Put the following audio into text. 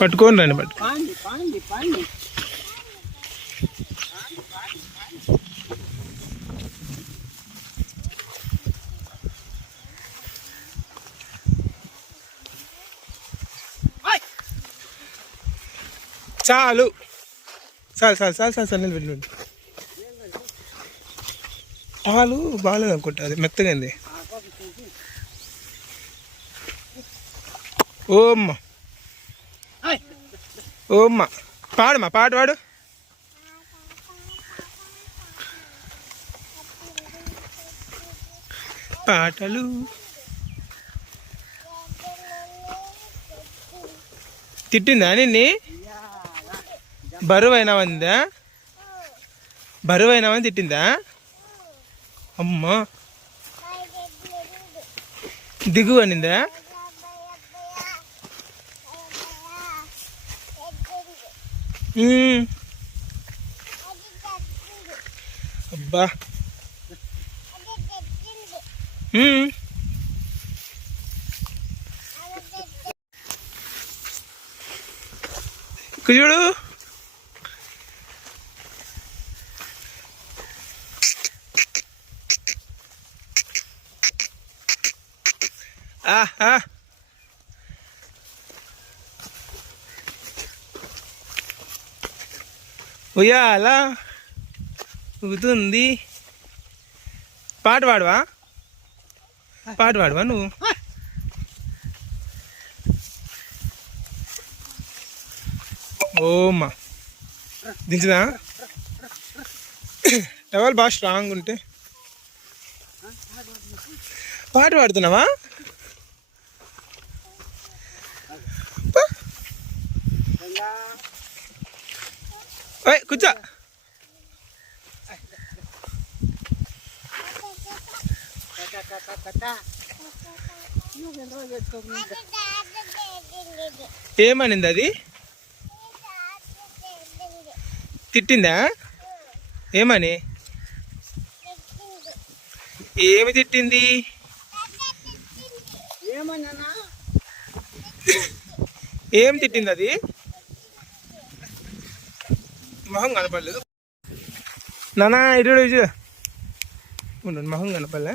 పట్టుకోండి రండి చాలు చాలు చాలు చాలు చాలు చాలు వెళ్ళండి. పాలు బాగాలేదు అనుకుంటా, అది మెత్తగా అయింది. ఓమ్మ ఓమ్మ పాడమ్మా, పాట పాడు. పాటలు తిట్టిందా నిన్ని? బరువైనావందా? బరువైనావని తిట్టిందా? అమ్మా దిగు అనిందా? అబ్బా ఇక్కడ చూడు. ఆహా ఉయ్యాలా ఊగుతుంది. పాట పాడవా? పాట పాడవా నువ్వు? ఓమ్మా దించుదా? టవల్ బాగా స్ట్రాంగ్ ఉంటే. పాట పాడుతున్నావా? కూర్చో. ఏమనింది అది? తిట్టిందా? ఏమని? ఏమి తిట్టింది? ఏం తిట్టింది అది? మొహం కనపడలేదు నానా. ఇటు ఉండండి, మొహం కనపడలే.